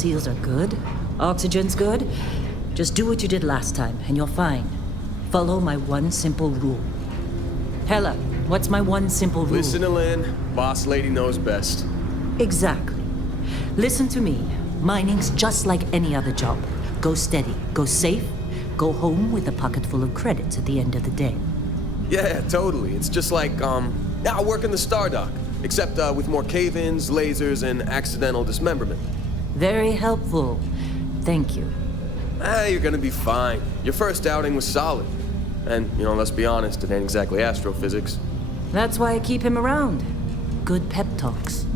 seals are good, oxygen's good, just do what you did last time and you're fine. Follow my one simple rule. Hella, what's my one simple rule? Listen to Lynn. Boss lady knows best. Exactly. Listen to me. Mining's just like any other job. Go steady, go safe, go home with a pocket full of credits at the end of the day. Yeah, totally. It's just like, I work in the Stardock. Except with more cave-ins, lasers, and accidental dismemberment. Very helpful. Thank you. You're gonna be fine. Your first outing was solid. And, let's be honest, it ain't exactly astrophysics. That's why I keep him around. Good pep talks.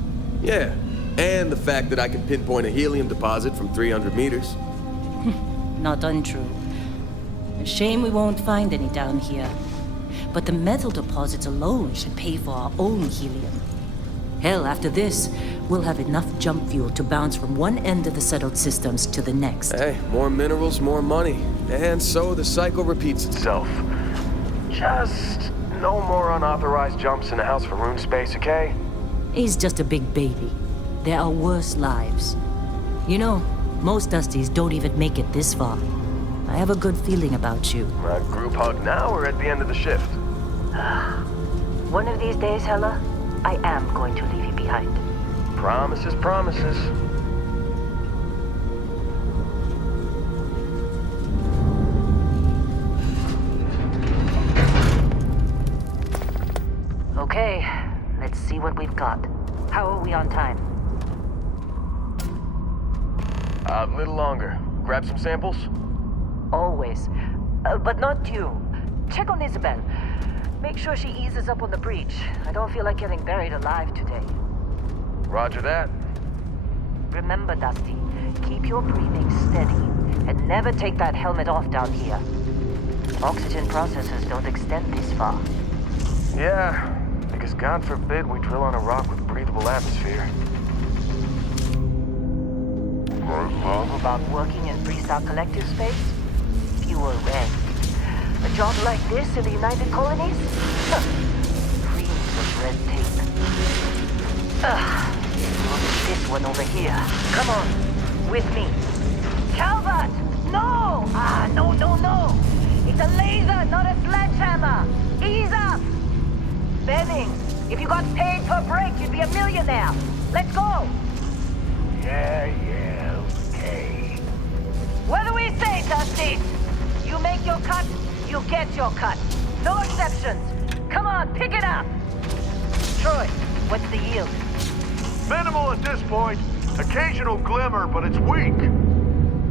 Yeah, and the fact that I can pinpoint a helium deposit from 300 meters. Not untrue. A shame we won't find any down here. But the metal deposits alone should pay for our own helium. Hell, after this, we'll have enough jump fuel to bounce from one end of the settled systems to the next. Hey, more minerals, more money. And so the cycle repeats itself. Just no more unauthorized jumps in the house for room space, okay? He's just a big baby. There are worse lives. Most Dusties don't even make it this far. I have a good feeling about you. A group hug now or at the end of the shift? One of these days, Hella, I am going to leave you behind. Promises, promises. Okay, let's see what we've got. How are we on time? A little longer. Grab some samples? Always. But not you. Check on Isabel. Make sure she eases up on the breach. I don't feel like getting buried alive today. Roger that. Remember, Dusty, keep your breathing steady and never take that helmet off down here. Oxygen processors don't extend this far. Yeah, because God forbid we drill on a rock with breathable atmosphere. About working in Freestar Collective space? Fewer reds. A job like this in the United Colonies? Creams of red tape. Look at this one over here. Come on, with me. Calvert! No! No. It's a laser, not a sledgehammer. Ease up! Benning, if you got paid per break, you'd be a millionaire. Let's go! Yeah, okay. What do we say, Dusty? You make your cut, you get your cut. No exceptions. Come on, pick it up. Troy, what's the yield? Minimal at this point. Occasional glimmer, but it's weak.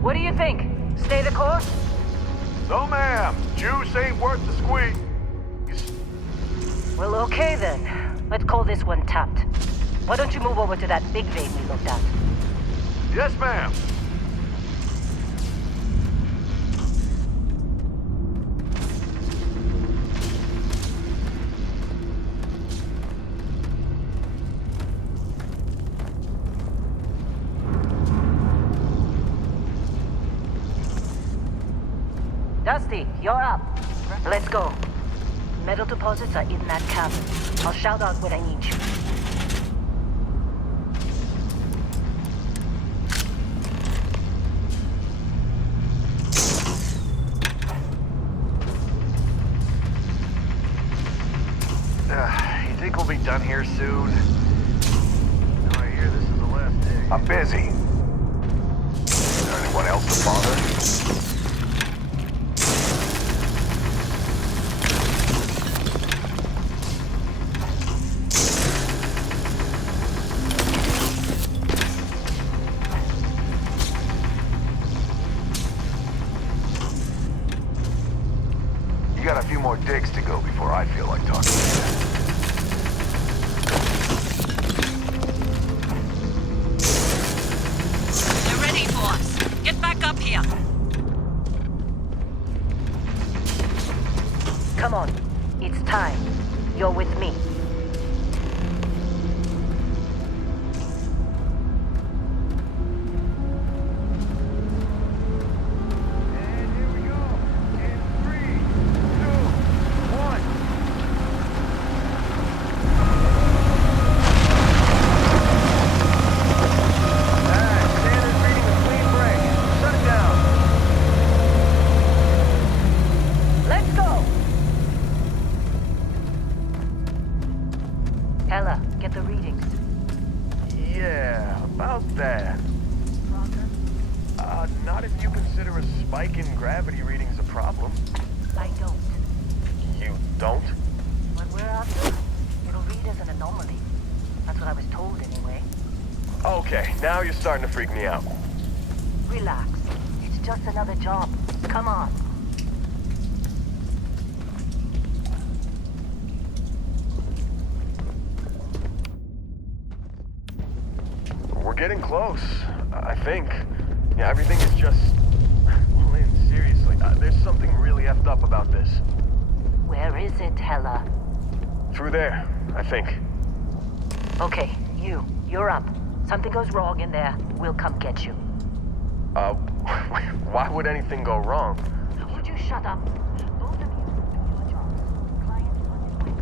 What do you think? Stay the course? No, ma'am. Juice ain't worth the squeeze. Well, okay then. Let's call this one tapped. Why don't you move over to that big vein we looked at? Yes, ma'am. Dusty, you're up. Let's go. Metal deposits are in that cabin. I'll shout out when I need you. You think we'll be done here soon? No, I hear this is the last day. I'm busy. Is there anyone else to bother? You got a few more digs to go before I feel like talking. They're ready for us. Get back up here. Come on. It's time. You're with me. Now you're starting to freak me out. Relax. It's just another job. Come on. We're getting close, I think. Yeah, everything is just... Lynn, seriously, there's something really effed up about this. Where is it, Hella? Through there, I think. Okay, you're up. Something goes wrong in there, we'll come get you. Why would anything go wrong? Would you shut up? Both of you do your jobs. Client is on his way.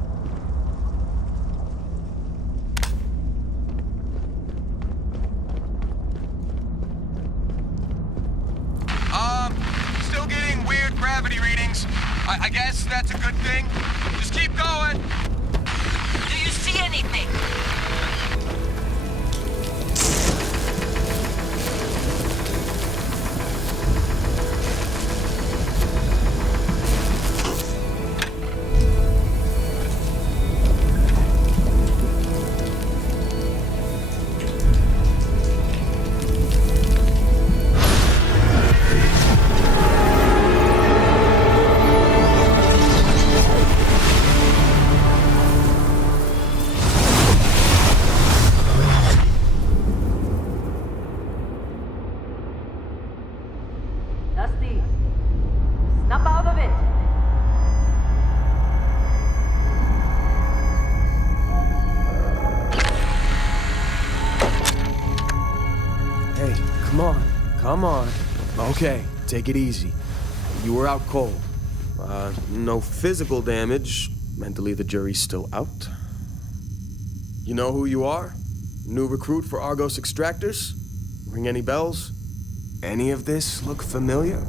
Still getting weird gravity readings. I guess that's a good thing. Just keep going. Do you see anything? Dusty, snap out of it. Hey, come on. Okay, take it easy. You were out cold. No physical damage. Mentally, the jury's still out. You know who you are? New recruit for Argos Extractors? Ring any bells? Any of this look familiar?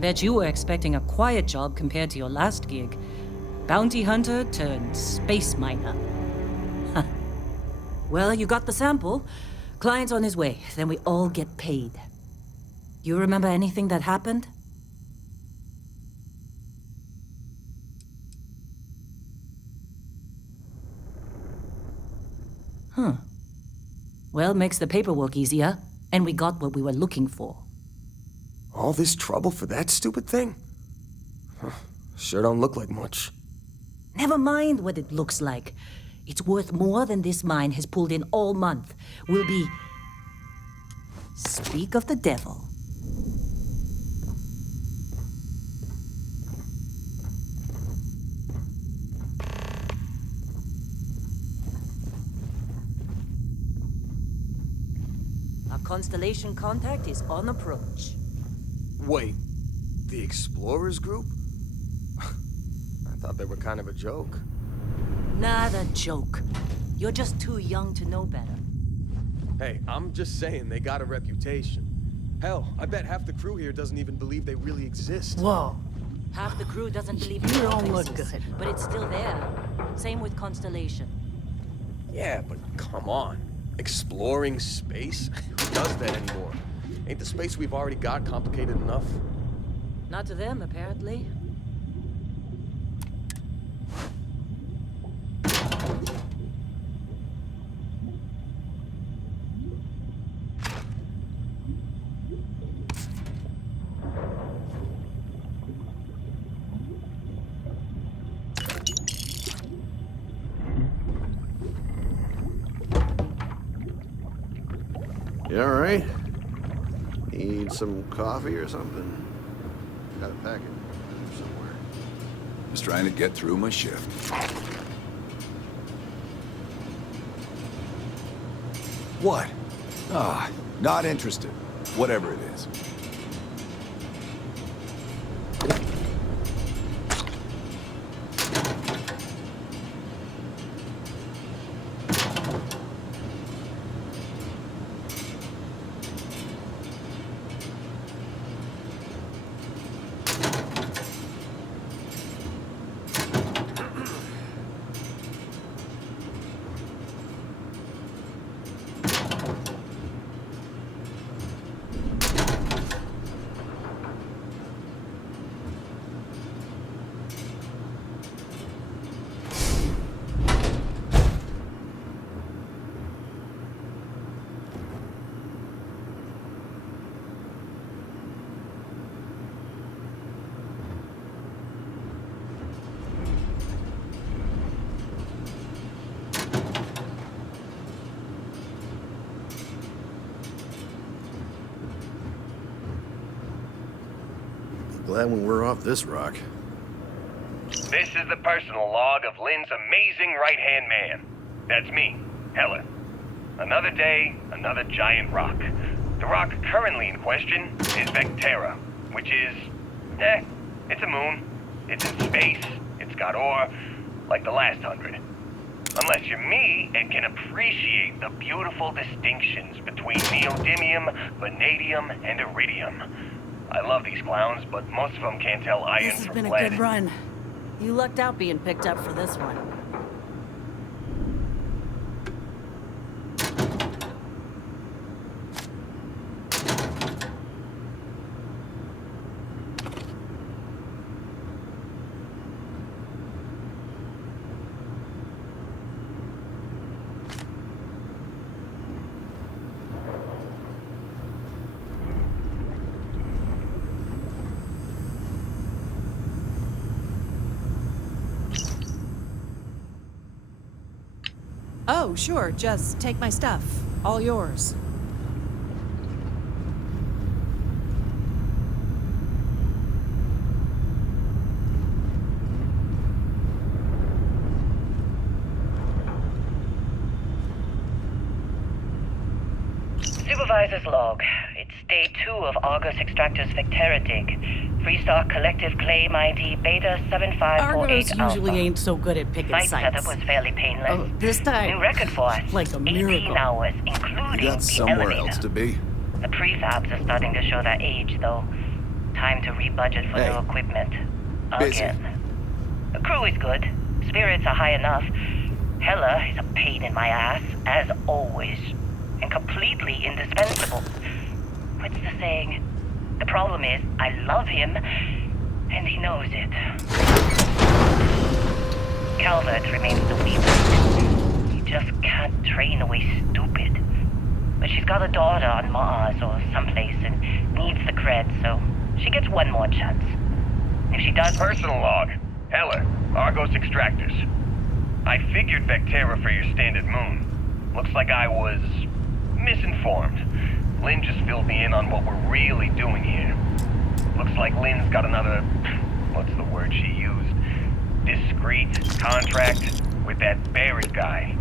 Bet you were expecting a quiet job compared to your last gig. Bounty hunter turned space miner. Huh. Well, you got the sample. Client's on his way, then we all get paid. You remember anything that happened? Huh. Well, makes the paperwork easier, and we got what we were looking for. All this trouble for that stupid thing? Huh. Sure don't look like much. Never mind what it looks like. It's worth more than this mine has pulled in all month. We'll be... Speak of the devil. Our Constellation contact is on approach. Wait, the Explorers group? I thought they were kind of a joke. Not a joke. You're just too young to know better. Hey, I'm just saying they got a reputation. Hell, I bet half the crew here doesn't even believe they really exist. Whoa. Half the crew doesn't believe You it don't look exists, good. but it's still there. Same with Constellation. Yeah, but come on. Exploring space? Who does that anymore? Ain't the space we've already got complicated enough? Not to them, apparently. You all right? Need some coffee or something? Got a packet somewhere. Just trying to get through my shift. What? Ah, not interested. Whatever it is. Glad when we're off this rock. This is the personal log of Lynn's amazing right-hand man. That's me, Helen. Another day, another giant rock. The rock currently in question is Vectera, which is... it's a moon. It's in space. It's got ore, like the last 100. Unless you're me and can appreciate the beautiful distinctions between neodymium, vanadium, and iridium. I love these clowns, but most of them can't tell iron This has from been a lead. good run. You lucked out being picked up for this one. Oh, sure. Just take my stuff. All yours. Supervisor's log. It's day 2 of Argus Extractor's Vectera dig. Freestar Collective Claim ID Beta 7548 Argos Alpha. usually ain't so good at picking Flight sites. setup was fairly painless. Oh, this time, New record for us. like a 18 miracle. hours, You including got the somewhere elevator. else to be. The prefabs are starting to show their age, though. time to rebudget for Hey. new equipment. Busy. Again. The crew is good. Spirits are high enough. Hella is a pain in my ass, as always. And completely indispensable. What's the saying? The problem is, I love him, and he knows it. Calvert remains the weakest. He just can't train away stupid. But she's got a daughter on Mars or someplace and needs the cred, so she gets one more chance. If she does... Personal log. Heller, Argos Extractors. I figured Vectera for your standard moon. Looks like I was... misinformed. Lynn just filled me in on what we're really doing here. Looks like Lynn's got another... what's the word she used? Discreet contract with that Barret guy.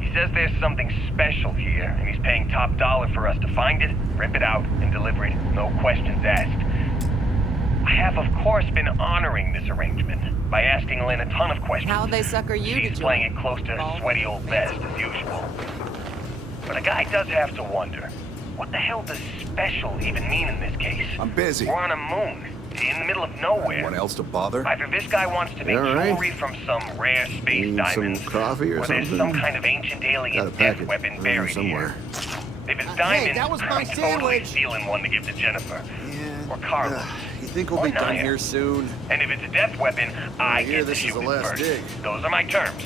He says there's something special here, and he's paying top dollar for us to find it, rip it out, and deliver it, no questions asked. I have, of course, been honoring this arrangement by asking Lynn a ton of questions. How'd they sucker you to She's join? playing it close to her sweaty old vest, as usual. But a guy does have to wonder, what the hell does special even mean in this case? I'm busy. We're on a moon, in the middle of nowhere. Anyone else to bother? Either this guy wants to make All right. jewelry from some rare space Need diamonds, some coffee or there's some something? kind of ancient alien Got a death packet weapon around buried somewhere. here. If it's diamonds, that was my I'm totally sandwich. stealing one to give to Jennifer. Or Carlos. You think we'll Or be done Naya. here soon? And if it's a death weapon, I hear get to this is shoot the it last first. dig. Those are my terms.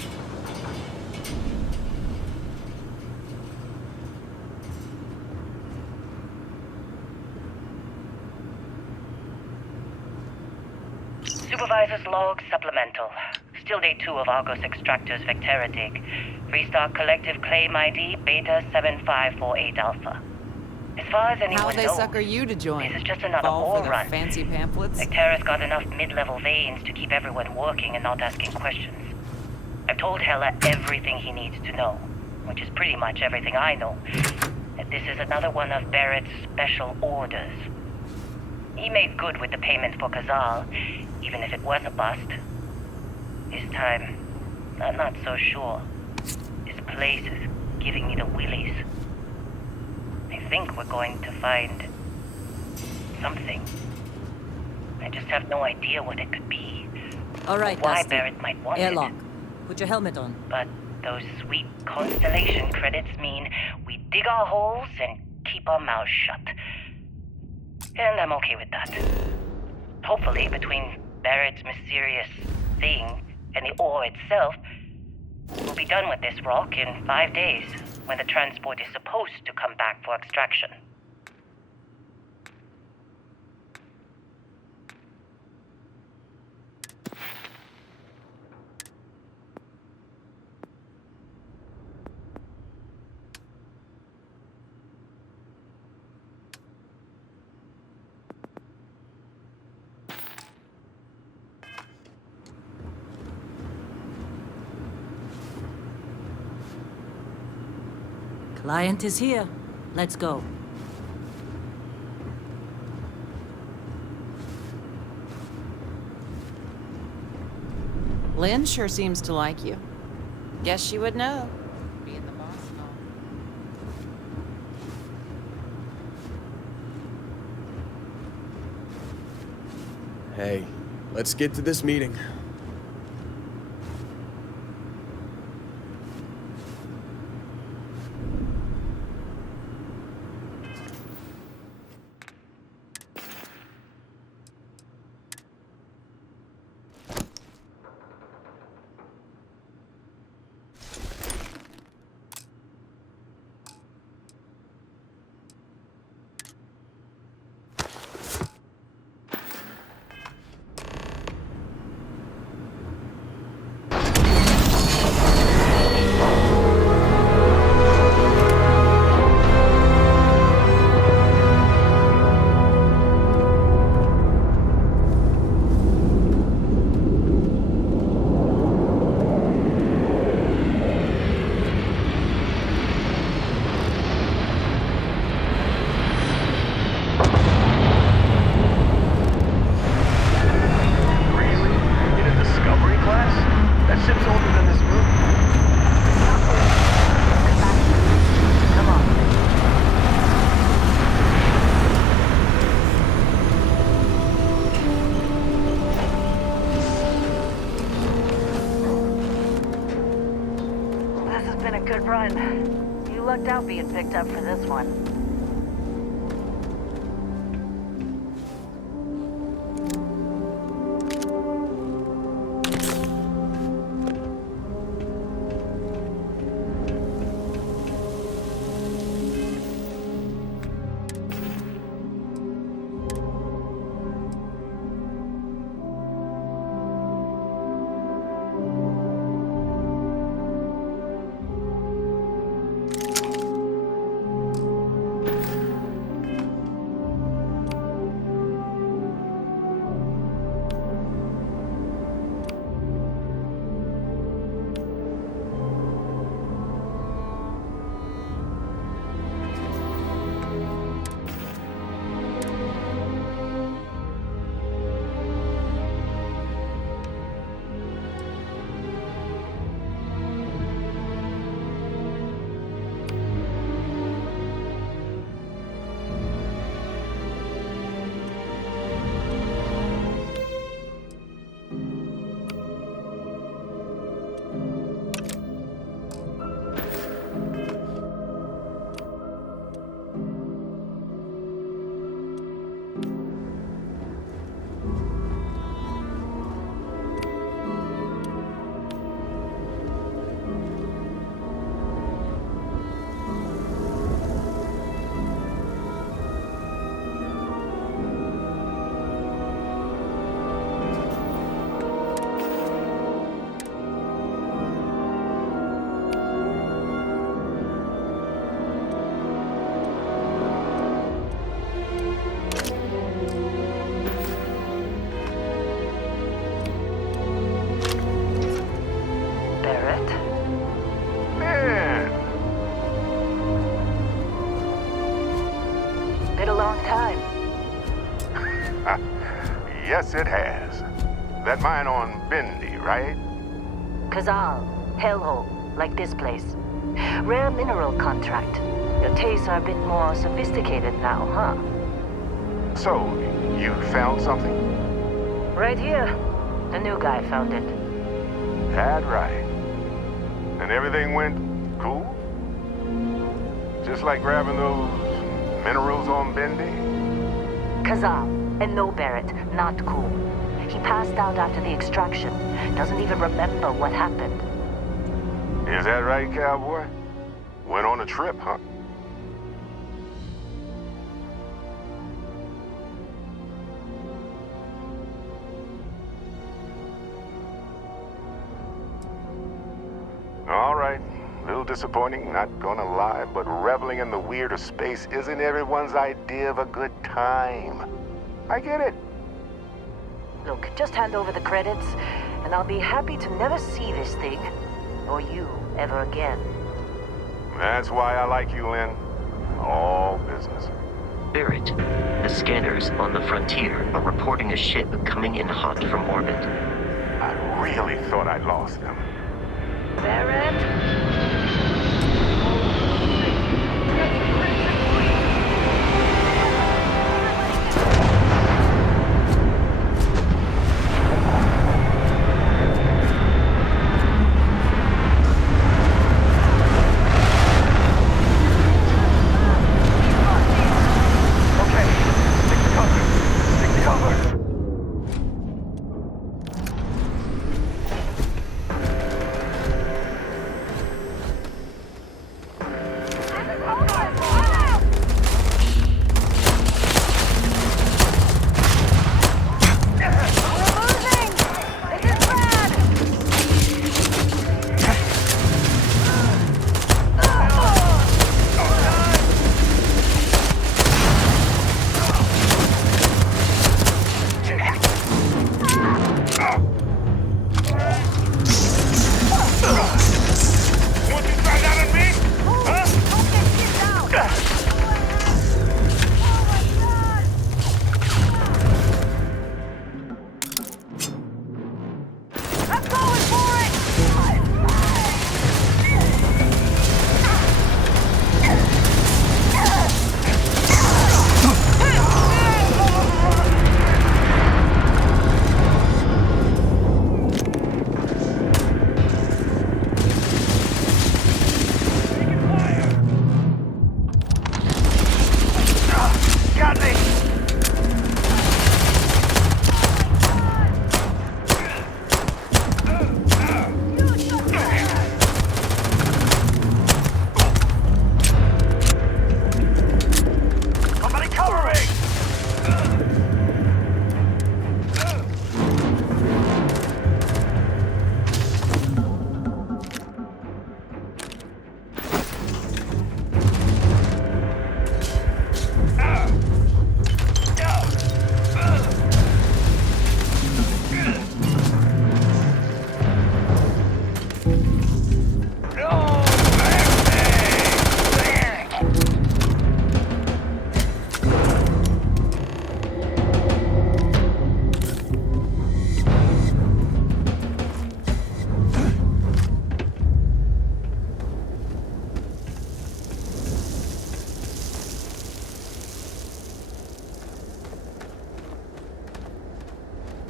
Supervisor's log supplemental. Still day 2 of Argos Extractors Vectera dig. Freestar Collective Claim ID Beta 7548 Alpha. As far as anyone How'd they knows, sucker you to join? this is just another Fall ore for their run. fancy pamphlets? Vectera's got enough mid-level veins to keep everyone working and not asking questions. I've told Hella everything he needs to know, which is pretty much everything I know. That this is another one of Barrett's special orders. He made good with the payment for Kazal, even if it was a bust. This time, I'm not so sure. This place is giving me the willies. I think we're going to find something. I just have no idea what it could be. All right, Or why Dusty. Barret might want Airlock. it. Put your helmet on. But those sweet Constellation credits mean we dig our holes and keep our mouths shut. And I'm okay with that. Hopefully, between Barrett's mysterious thing and the ore itself, we'll be done with this rock in 5 days, when the transport is supposed to come back for extraction. Client is here. Let's go. Lynn sure seems to like you. Guess she would know. Being the boss and all. Hey, let's get to this meeting. good run. You lucked out being picked up for this one. Yes, it has. That mine on Bendy, right? Kazal, hellhole, like this place. Rare mineral contract. Your tastes are a bit more sophisticated now, huh? So, you found something? Right here. The new guy found it. That right. And everything went cool? Just like grabbing those minerals on Bendy? Kazal, and no Barret, not cool. He passed out after the extraction. Doesn't even remember what happened. Is that right, cowboy? Went on a trip, huh? All right. A little disappointing, not gonna lie, but reveling in the weird of space isn't everyone's idea of a good time. I get it. Look, just hand over the credits, and I'll be happy to never see this thing, or you, ever again. That's why I like you, Lynn. All business. Barret, the scanners on the frontier are reporting a ship coming in hot from orbit. I really thought I lost them. Barret?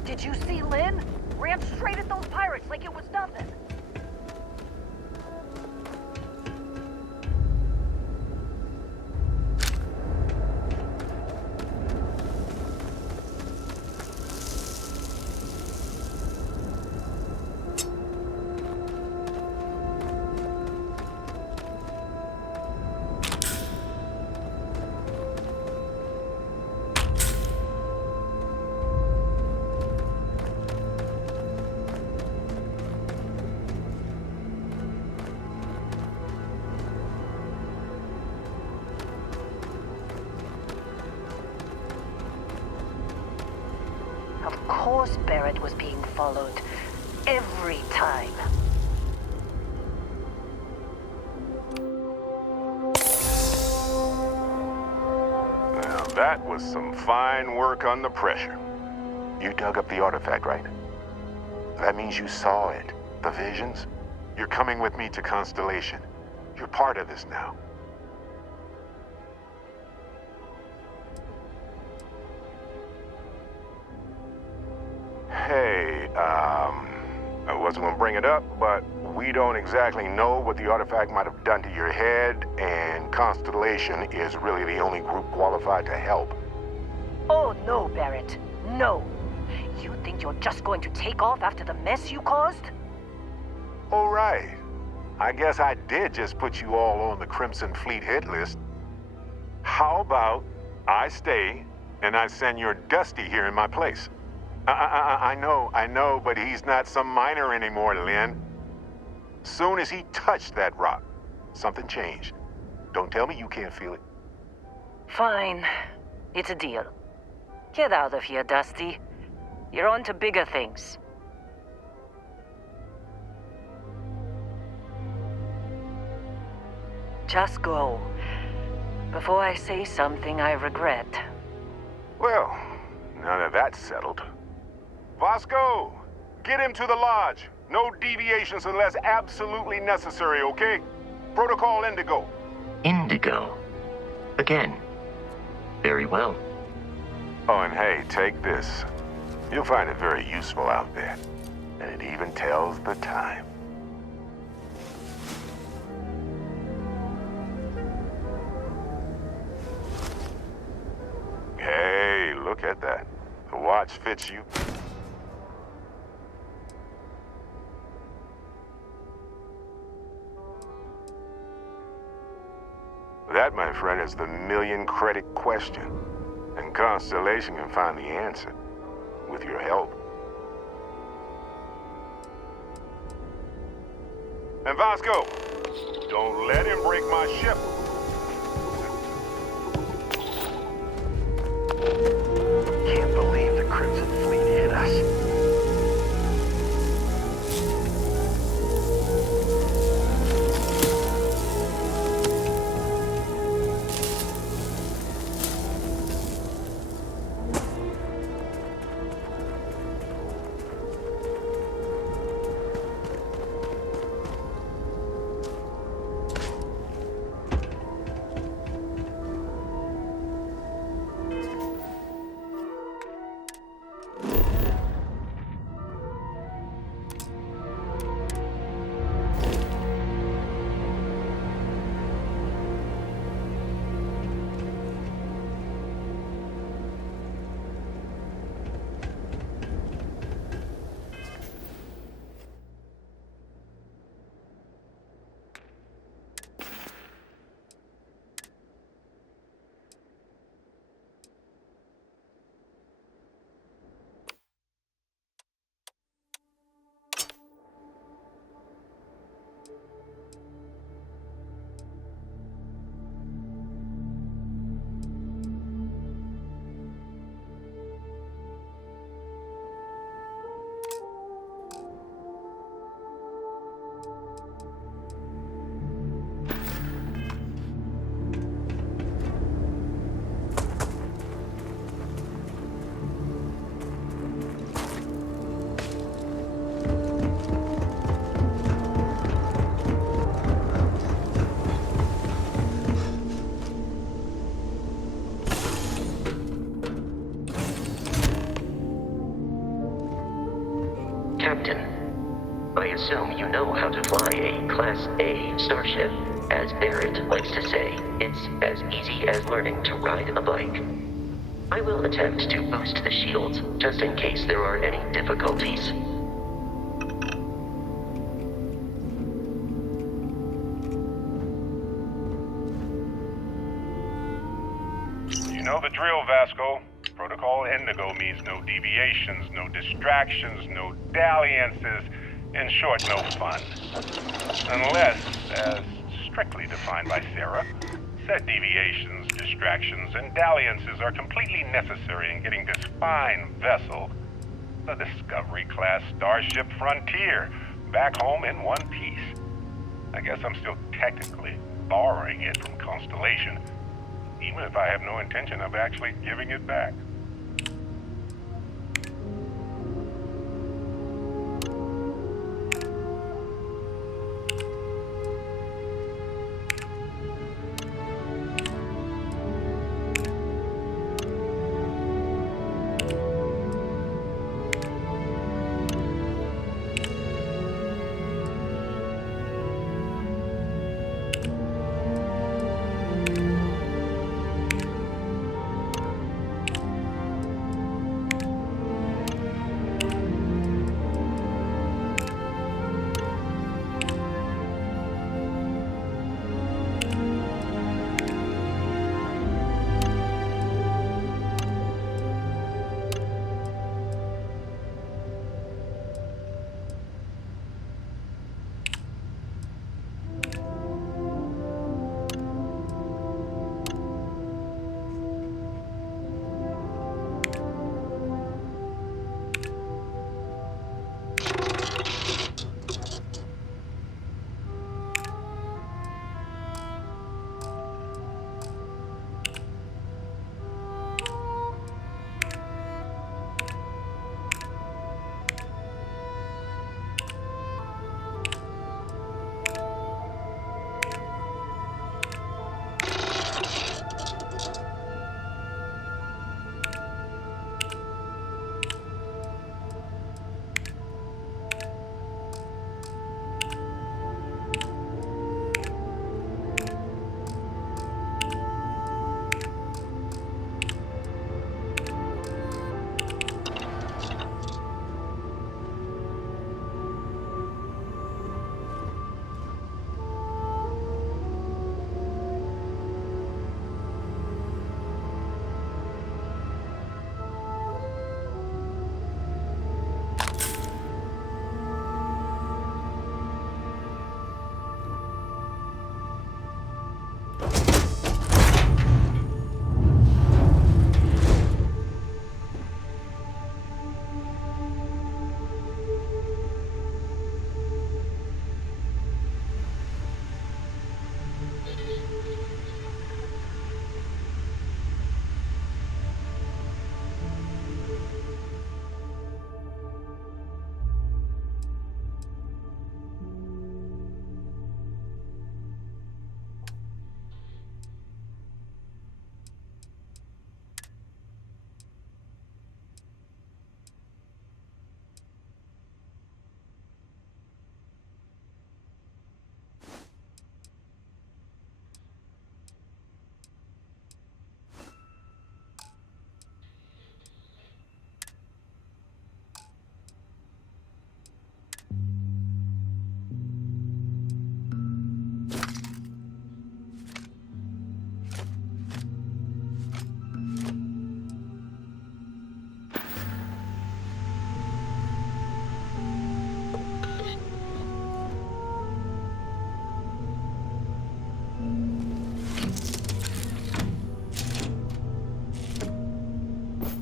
Did you see Lynn? Ran straight at those pirates like it was nothing. Of course Barret was being followed. Every time. Now that was some fine work under pressure. You dug up the artifact, right? That means you saw it. The visions? You're coming with me to Constellation. You're part of this now. Hey, I wasn't gonna bring it up, but we don't exactly know what the artifact might have done to your head, and Constellation is really the only group qualified to help. Oh no, Barret. No. You think you're just going to take off after the mess you caused? Oh, right. I guess I did just put you all on the Crimson Fleet hit list. How about I stay and I send your Dusty here in my place? I know, but he's not some miner anymore, Lynn. Soon as he touched that rock, something changed. Don't tell me you can't feel it. Fine. It's a deal. Get out of here, Dusty. You're on to bigger things. Just go. Before I say something I regret. Well, now that that's settled. Vasco, get him to the lodge. No deviations unless absolutely necessary, okay? Protocol Indigo. Indigo. Again. Very well. Oh, and hey, take this. You'll find it very useful out there. And it even tells the time. Hey, look at that. The watch fits you. That, my friend, is the million-credit question. And Constellation can find the answer. With your help. And Vasco, don't let him break my ship. Can't believe the Crimson Fleet hit us. Captain. I assume you know how to fly a Class A starship. As Barret likes to say, it's as easy as learning to ride a bike. I will attempt to boost the shields, just in case there are any difficulties. You know the drill, Vasco. Protocol Indigo means no deviations, no distractions, no dalliances, in short, no fun. Unless, as strictly defined by Sarah, said deviations, distractions, and dalliances are completely necessary in getting this fine vessel, the Discovery-class Starship Frontier, back home in one piece. I guess I'm still technically borrowing it from Constellation, even if I have no intention of actually giving it back.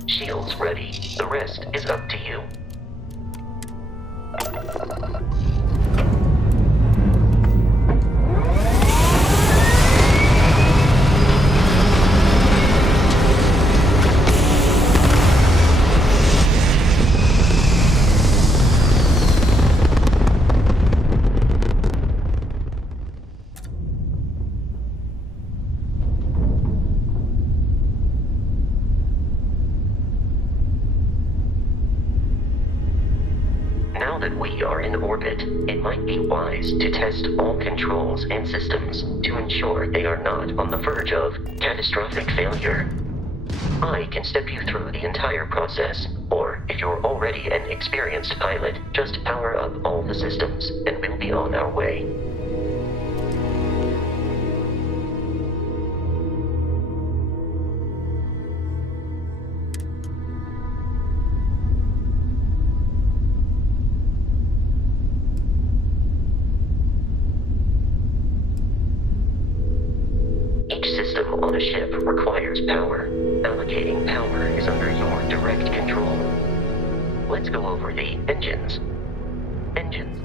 Shields ready. The rest is up to you. Now that we are in orbit, it might be wise to test all controls and systems to ensure they are not on the verge of catastrophic failure. I can step you through the entire process, or if you're already an experienced pilot, just power up all the systems, and we'll be on our way. Each system on a ship requires power. Allocating power is under your direct control. Let's go over the engines. Engines.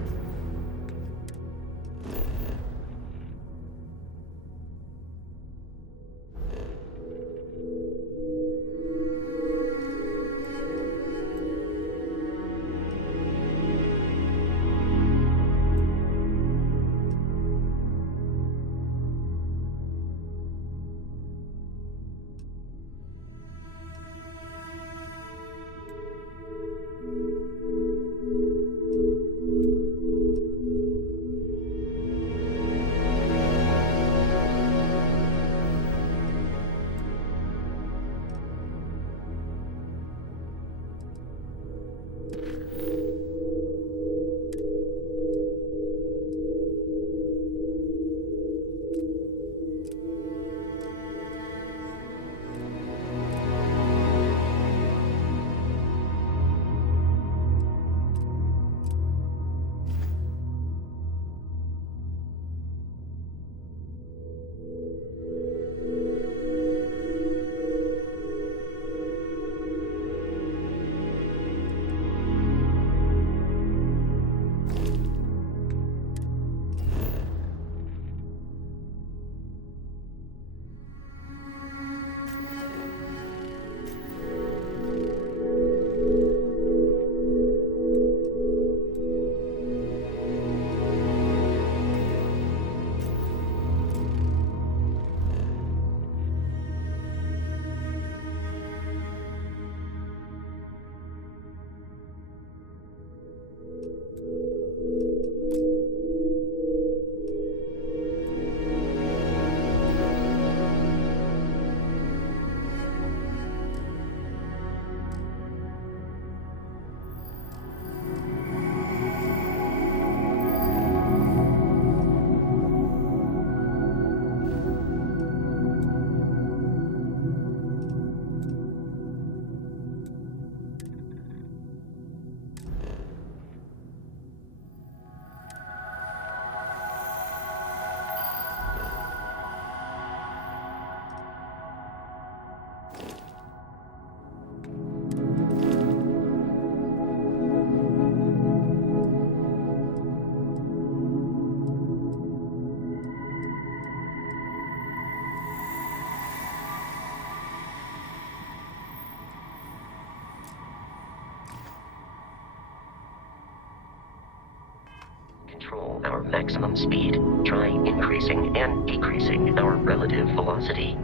Control our maximum speed. Try increasing and decreasing our relative velocity.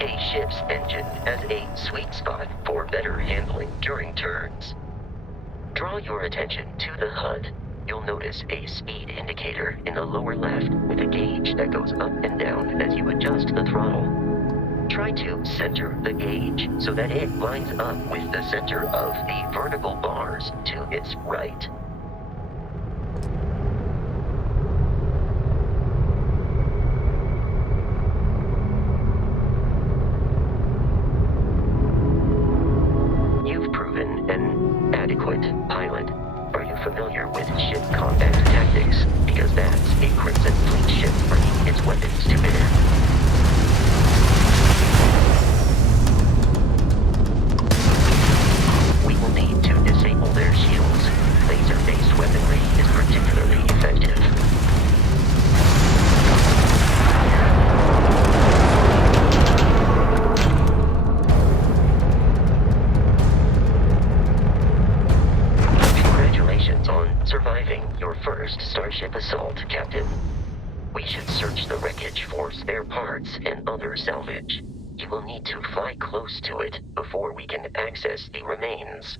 A ship's engine has a sweet spot for better handling during turns. Draw your attention to the HUD. You'll notice a speed indicator in the lower left with a gauge that goes up and down as you adjust the throttle. Try to center the gauge so that it lines up with the center of the vertical bars to its right. You've proven an adequate pilot. Are you familiar with ship combat tactics? Because that's a Crimson Fleet ship bringing its weapons to bear. We will need to disable their shields. Laser-based weaponry is particularly effective. Congratulations on surviving your first Starship assault, Captain. We should search the wreckage for spare parts and other salvage. You will need to fly close to it before we can access the remains.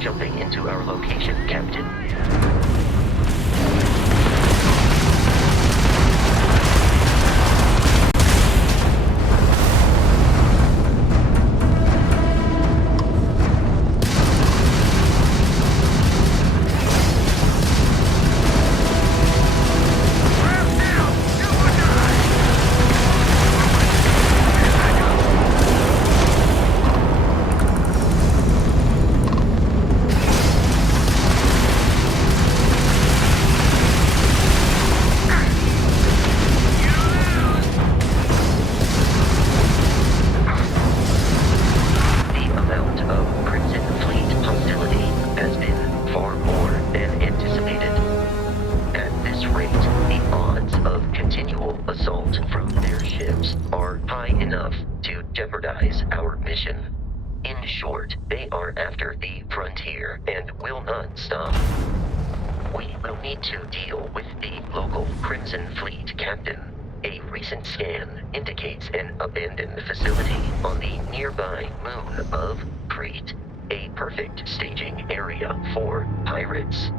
Jumping into our location, Captain. In short, they are after the frontier and will not stop. We will need to deal with the local Crimson Fleet captain. A recent scan indicates an abandoned facility on the nearby moon of Crete, a perfect staging area for pirates.